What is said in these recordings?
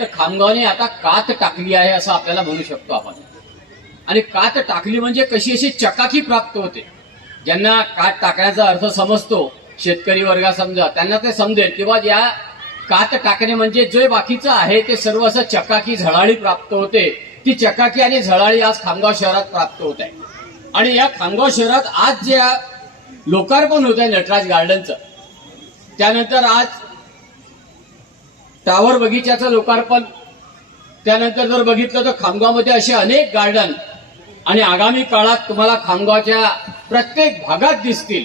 तर खामगावने आता कात टाकली आहे असं आपल्याला म्हणू शकतो आपण. आणि कात टाकली म्हणजे कशी अशी चकाकी प्राप्त होते. ज्यांना कात टाकण्याचा अर्थ समजतो शेतकरी वर्गा समजा त्यांना ते समजेल किंवा या कात टाकणे म्हणजे जे बाकीचं आहे ते सर्व असं चकाकी झळाळी प्राप्त होते. ती चकाकी आणि झळाळी आज खामगाव शहरात प्राप्त होत आहे. आणि या खामगाव शहरात आज जे लोकार्पण होत आहे नटराज गार्डनचं त्यानंतर आज टावर बगीच्याचं लोकार्पण. त्यानंतर जर बघितलं तर खामगावमध्ये असे अनेक गार्डन आणि आगामी काळात तुम्हाला खामगावच्या प्रत्येक भागात दिसतील.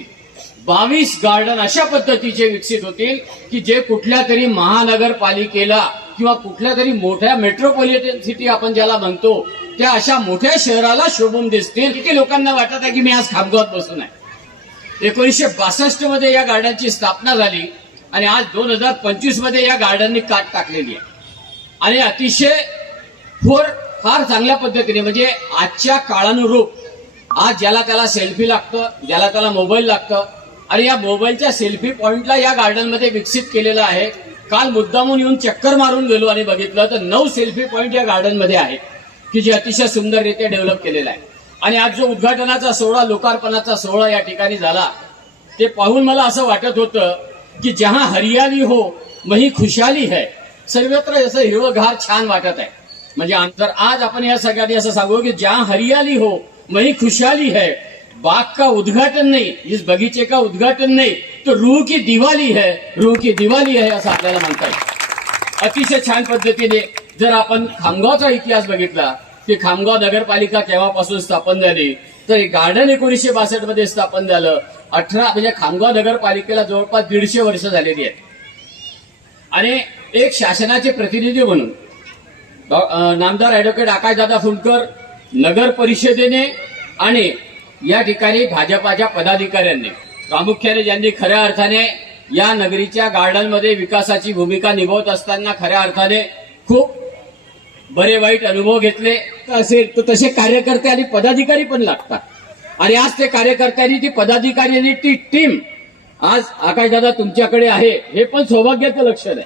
बावीस गार्डन अशा पद्धतीचे विकसित होतील की जे कुठल्या तरी महानगरपालिकेला किंवा कुठल्या तरी मोठ्या मेट्रोपॉलिटन सिटी आपण ज्याला म्हणतो त्या अशा मोठ्या शहराला शोभून दिसतील. किती लोकांना वाटत आहे की मी आज खामगावात बसून आहे? एकोणीसशे बासष्टमध्ये या गार्डनची स्थापना झाली. आणि आज दोन हजार पंचवीसमध्ये या गार्डननी काट टाकलेली आहे. आणि अतिशय फोर फार चांगल्या पद्धतीने म्हणजे आजच्या काळानुरूप आज ज्याला त्याला सेल्फी लागतं ज्याला त्याला मोबाईल लागतं आणि या मोबाईलच्या सेल्फी पॉईंटला या गार्डनमध्ये विकसित केलेलं आहे. काल मुद्दामून येऊन चक्कर मारून गेलो आणि बघितलं तर नऊ सेल्फी पॉईंट या गार्डनमध्ये आहे की जे अतिशय सुंदररित्या डेव्हलप केलेला आहे. आणि आज जो उद्घाटनाचा सोहळा लोकार्पणाचा सोहळा या ठिकाणी झाला ते पाहून मला असं वाटत होतं की जहां हरियाली हो वही खुशाली है। सर्वत्र असं हिरवंगार छान वाटत आहे म्हणजे आम- तर आज आपण या सगळ्यांनी असं सांगू की जहां हरियाली हो वही खुशाली है। बाग का उद्घाटन नहीं इस बगीचे का उद्घाटन नहीं तो रूह की दिवाली है रूह की दिवाली है असं आपल्याला म्हणता येईल। अतिशय छान पद्धतीने जर आपण खामगावचा इतिहास बघितला की खामगाव नगरपालिका केव्हापासून स्थापन झाली तर गार्डन एकोणीसशे बासष्टमध्ये स्थापन झालं अठरा म्हणजे खामगाव नगरपालिकेला जवळपास दीडशे वर्ष झालेली आहेत. आणि एक शासनाचे प्रतिनिधी म्हणून नामदार ऍडव्होकेट आकाशदादा फुंडकर नगर परिषदेने आणि या ठिकाणी भाजपाच्या पदाधिकाऱ्यांनी प्रामुख्याने ज्यांनी खऱ्या अर्थाने या नगरीच्या गार्डनमध्ये विकासाची भूमिका निभावत असताना खऱ्या अर्थाने खूप बरे वाईट अनुभव घेतले. असेल तर तसे कार्यकर्ते आणि पदाधिकारी पण लागतात. आणि आज ते कार्यकर्त्यांनी ती पदाधिकाऱ्यांनी ती टीम आज आकाशदादा तुमच्याकडे आहे हे पण सौभाग्याचं लक्षण आहे.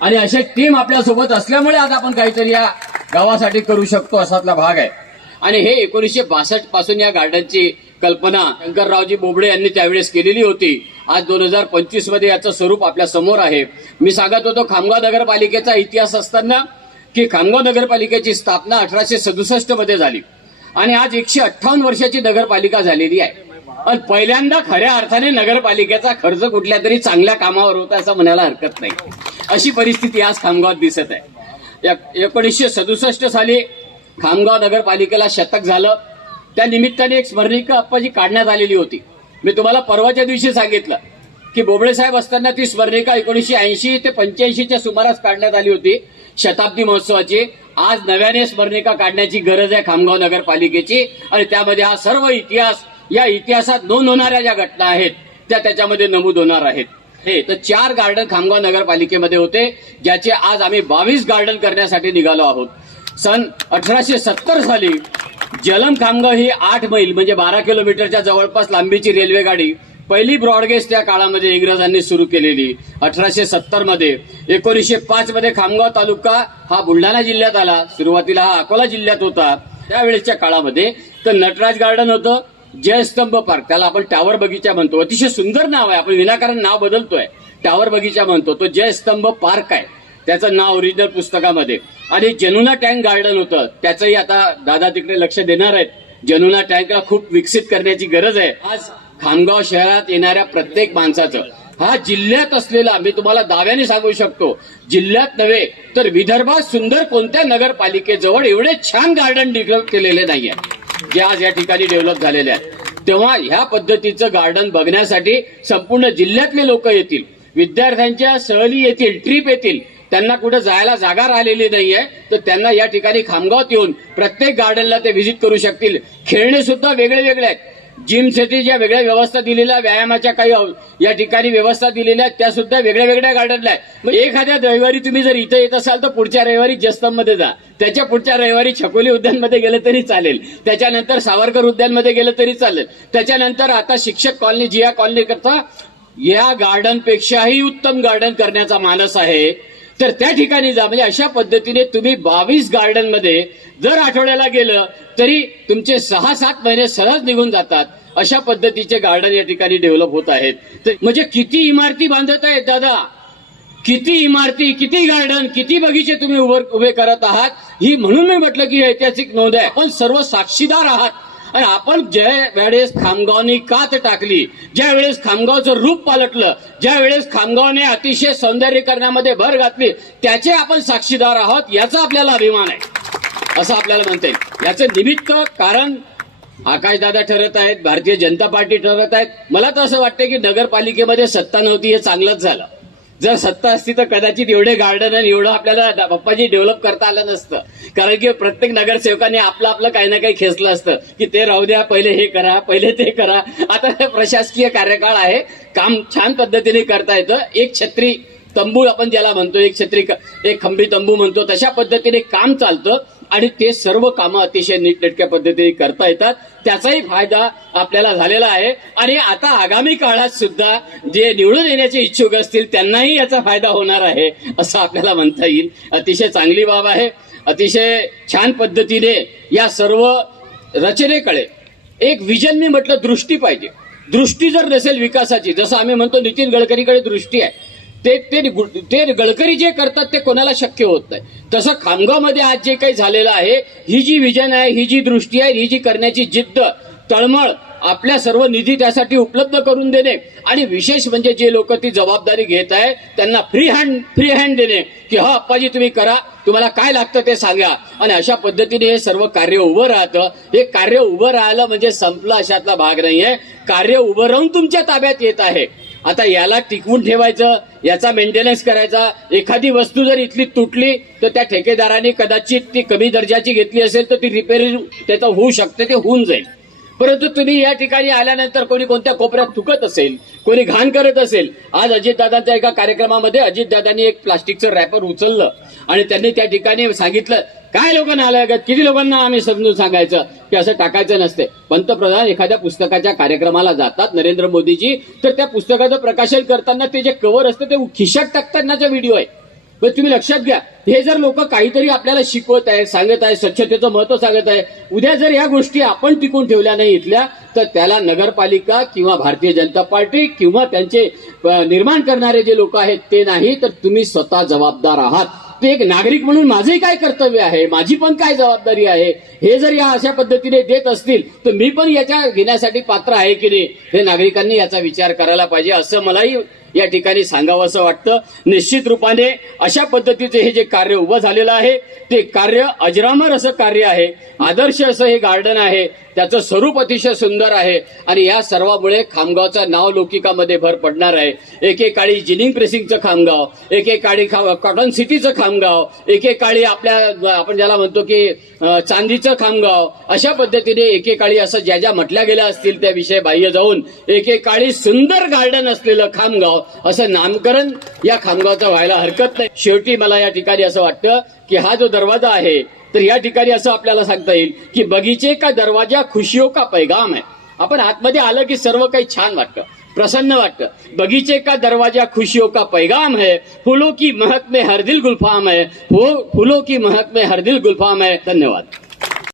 आणि अशी टीम आपल्यासोबत असल्यामुळे आज आपण काहीतरी या गावासाठी करू शकतो असातला भाग आहे. आणि हे एकोणीसशे बासष्टपासून या गार्डनची कल्पना शंकररावजी बोबडे यांनी त्यावेळेस केलेली होती. आज दोन हजार पंचवीसमध्ये याचं स्वरूप आपल्यासमोर आहे. मी सांगत होतो खामगाव नगरपालिकेचा इतिहास असताना की खामगाव नगरपालिकेची स्थापना अठराशे सदुसष्टमध्ये झाली. आणि आज एकशे अठ्ठावन्न वर्षाची नगरपालिका झालेली आहे. आणि पहिल्यांदा खऱ्या अर्थाने नगरपालिकेचा खर्च कुठल्या तरी चांगल्या कामावर होता असं म्हणायला हरकत नाही. अशी परिस्थिती आज खामगावात दिसत आहे. एक- एकोणीसशे सदुसष्ट साली खामगाव नगरपालिकेला शतक झालं. त्या निमित्ताने एक स्मरणिका अप्पाजी काढण्यात आलेली होती. मी तुम्हाला परवाच्या दिवशी सांगितलं. की बोबडे साहेब असताना ती स्मरणिका एकोणीसशे ऐंशी ते पंच्याऐंशीच्या सुमारास काढण्यात आली होती शताब्दी महोत्सवाची. आज नव्याने स्मरणिका काढण्याची गरज आहे खामगाव नगरपालिकेची आणि त्यामध्ये हा सर्व इतिहास या इतिहासात नोंद होणाऱ्या ज्या घटना आहेत त्या त्याच्यामध्ये नमूद होणार आहेत. हे तर चार गार्डन खामगाव नगरपालिकेमध्ये होते ज्याचे आज आम्ही बावीस गार्डन करण्यासाठी निघालो आहोत. सन अठराशे सत्तर साली जलम खामगाव ही आठ मैल म्हणजे बारा किलोमीटरच्या जवळपास लांबीची रेल्वे गाडी पहिली ब्रॉडगेज त्या काळामध्ये इंग्रजांनी सुरू केलेली अठराशे सत्तरमध्ये एकोणीसशे पाच मध्ये खामगाव तालुका हा बुलढाणा जिल्ह्यात आला. सुरुवातीला हा अकोला जिल्ह्यात होता. त्यावेळेसच्या काळामध्ये तर नटराज गार्डन होतं. जयस्तंभ पार्क त्याला आपण टावर बगीचा म्हणतो. अतिशय सुंदर नाव आहे. आपण विनाकारण नाव बदलतोय. टावर बगीचा म्हणतो. तो जयस्तंभ पार्क आहे. त्याचं नाव ओरिजिनल पुस्तकामध्ये. आणि जनुना टँक गार्डन होतं. त्याचंही आता दादा तिकडे लक्ष देणार आहेत. जनुना टँकला खूप विकसित करण्याची गरज आहे. आज खामगाव शहरात येणाऱ्या प्रत्येक माणसाचं हा जिल्ह्यात असलेला मी तुम्हाला दाव्याने सांगू शकतो. जिल्ह्यात नव्हे तर विदर्भात सुंदर कोणत्या नगरपालिकेजवळ एवढे छान गार्डन डेव्हलप केलेले नाहीये. जे आज या ठिकाणी डेव्हलप झालेले आहेत. तेव्हा ह्या पद्धतीचं गार्डन बघण्यासाठी संपूर्ण जिल्ह्यातले लोक येतील. विद्यार्थ्यांच्या सहली येतील ट्रीप येतील. त्यांना कुठं जायला जागा राहिलेली नाहीये तर त्यांना या ठिकाणी खामगावात येऊन प्रत्येक गार्डनला ते व्हिजिट करू शकतील. खेळणे सुद्धा वेगळे वेगळे आहेत. जिमसाठी ज्या वेगळ्या व्यवस्था दिलेल्या व्यायामाच्या काही या ठिकाणी व्यवस्था दिलेल्या आहेत त्या सुद्धा वेगळ्या वेगळ्या गार्डनला आहे. मग एखाद्या रविवारी तुम्ही जर इथं येत असाल तर पुढच्या रविवारी जस्तममध्ये जा. त्याच्या पुढच्या रविवारी छकोली उद्यानमध्ये गेलं तरी चालेल. त्याच्यानंतर सावरकर उद्यानमध्ये गेलं तरी चालेल. त्याच्यानंतर आता शिक्षक कॉलनी जिया कॉलनी करता या गार्डनपेक्षाही उत्तम गार्डन करण्याचा मानस आहे. तर त्या ठिकाणी जा. म्हणजे अशा पद्धतीने तुम्ही बावीस गार्डनमध्ये जर आठवड्याला गेलं तरी तुमचे सहा सात महिने सहज निघून जातात. अशा पद्धतीचे गार्डन या ठिकाणी डेव्हलप होत आहेत. तर म्हणजे किती इमारती बांधत आहेत दादा? किती इमारती किती गार्डन किती बगीचे तुम्ही उभे करत आहात? ही म्हणून मी म्हटलं की ऐतिहासिक नोंद आहे. आपण सर्व साक्षीदार आहात. आणि आपण ज्या वेळेस खामगावनी कात टाकली ज्या वेळेस खामगावचं रूप पालटलं ज्या वेळेस खामगावने अतिशय सौंदर्यीकरणामध्ये भर घातली त्याचे आपण साक्षीदार आहोत याचा आपल्याला अभिमान आहे. असं आपल्याला म्हणता येईल. याचं निमित्त कारण आकाशदादा ठरत आहेत भारतीय जनता पार्टी ठरत आहेत. मला तर असं वाटतं की नगरपालिकेमध्ये सत्ता नव्हती हे चांगलंच झालं. जर सत्ता असती तर कदाचित एवढे गार्डन आणि एवढं आपल्याला बाप्पाजी डेव्हलप करता आलं नसतं. कारण की प्रत्येक नगरसेवकाने आपलं आपलं काही ना काही खेचलं असतं की ते राहू द्या पहिले हे करा पहिले ते करा. आता हे प्रशासकीय कार्यकाळ आहे काम छान पद्धतीने करता येतं. एक छत्री तंबू आपण ज्याला म्हणतो एक छत्री एक खंबी तंबू म्हणतो तशा पद्धतीने काम चालतं. आणि ते सर्व कामं अतिशय नीटनेटक्या पद्धतीने करता येतात. त्याचाही फायदा आपल्याला झालेला आहे. आणि आता आगामी काळात सुद्धा जे निवडून येण्याचे इच्छुक असतील त्यांनाही याचा फायदा होणार आहे असं आपल्याला म्हणता येईल. अतिशय चांगली बाब आहे. अतिशय छान पद्धतीने या सर्व रचनेकडे एक विजन मी म्हटलं दृष्टी पाहिजे. दृष्टी जर नसेल विकासाची जसं आम्ही म्हणतो नितीन गडकरीकडे दृष्टी आहे. ते ते ते गडकरी जे करतात ते कोणाला शक्य होत नाही. तसं खामगावमध्ये आज जे काही झालेलं आहे ही जी विजन आहे ही जी दृष्टी आहे ही जी करण्याची जिद्द तळमळ आपल्या सर्व निधी त्यासाठी उपलब्ध करून देणे आणि विशेष म्हणजे जे लोक ती जबाबदारी घेत आहे त्यांना फ्री हँड फ्री हँड देणे की हा अप्पाजी तुम्ही करा तुम्हाला काय लागतं ते सांगा. आणि अशा पद्धतीने हे सर्व कार्य उभं राहतं. हे कार्य उभं राहिलं म्हणजे संपलं अशातला भाग नाहीये. कार्य उभं राहून तुमच्या ताब्यात येत आहे. आता याला टिकवून ठेवायचं याचा मेंटेनन्स करायचा. एखादी वस्तू जर इथली तुटली तर त्या ठेकेदाराने कदाचित ती कमी दर्जाची घेतली असेल तर ती रिपेअरिंग त्याचं होऊ शकते ते होऊन जाईल. परंतु तुम्ही या ठिकाणी आल्यानंतर कोणी कोणत्या कोपऱ्यात थुकत असेल कोणी घाण करत असेल आज अजितदादांच्या एका कार्यक्रमामध्ये अजितदादांनी एक प्लास्टिकचं रॅपर उचललं आणि त्यांनी त्या ठिकाणी सांगितलं काय लोकांना आलं का किती लोकांना आम्ही समजून सांगायचं? की असं टाकायचं नसते. पंतप्रधान एखाद्या पुस्तकाच्या कार्यक्रमाला जातात नरेंद्र मोदीजी तर त्या पुस्तकाचं प्रकाशन करताना ते जे कव्हर असतं ते खिशात टाकतानाचा व्हिडिओ आहे. पण तुम्ही लक्षात घ्या. हे जर लोक काहीतरी आपल्याला शिकवत आहे सांगत आहे स्वच्छतेचं महत्त्व सांगत आहे उद्या जर या गोष्टी आपण टिकून ठेवल्या नाही इथल्या तर त्याला नगरपालिका किंवा भारतीय जनता पार्टी किंवा त्यांचे निर्माण करणारे जे लोक आहेत ते नाही तर तुम्ही स्वतः जबाबदार आहात. ते एक नागरिक म्हणून माझंही काय कर्तव्य आहे? माझी पण काय जबाबदारी आहे? हे जर या अशा पद्धतीने देत असतील तर मी पण याच्या घेण्यासाठी पात्र आहे की नाही? हे नागरिकांनी याचा विचार करायला पाहिजे असं मलाही या ठिकाणी सांगावं असं वाटतं. निश्चित रूपाने अशा पद्धतीचे हे जे कार्य उभं झालेलं आहे ते कार्य अजरामर असं कार्य आहे. आदर्श असं हे गार्डन आहे. त्याचं स्वरूप अतिशय सुंदर आहे. आणि या सर्वामुळे खामगावचं नाव लौकिकामध्ये भर पडणार आहे. एकेकाळी जिनिंग प्रेसिंगचं खामगाव एकेकाळी कॉटन सिटीचं खामगाव एकेकाळी आपल्या आपण ज्याला म्हणतो की चांदीचं खामगाव अशा पद्धतीने एकेकाळी असं ज्या ज्या म्हटल्या गेल्या असतील त्या विषय बाह्य जाऊन एकेकाळी सुंदर गार्डन असलेलं खामगाव असं नामकरण या खामगावचं व्हायला हरकत नाही. शेवटी मला या ठिकाणी असं वाटतं की हा जो दरवाजा आहे तर या ठिकाणी असं आपल्याला सांगता येईल की बगीचे का दरवाजा खुशियों का पैगाम आहे? आपण आतमध्ये आलं की सर्व काही छान वाटतं प्रसन्न वाटतं. बगीचे का दरवाजा खुशियों का पैगाम है फूलों की महक में हर दिल गुलफाम है फूलों की महक में हर दिल गुलफाम है धन्यवाद.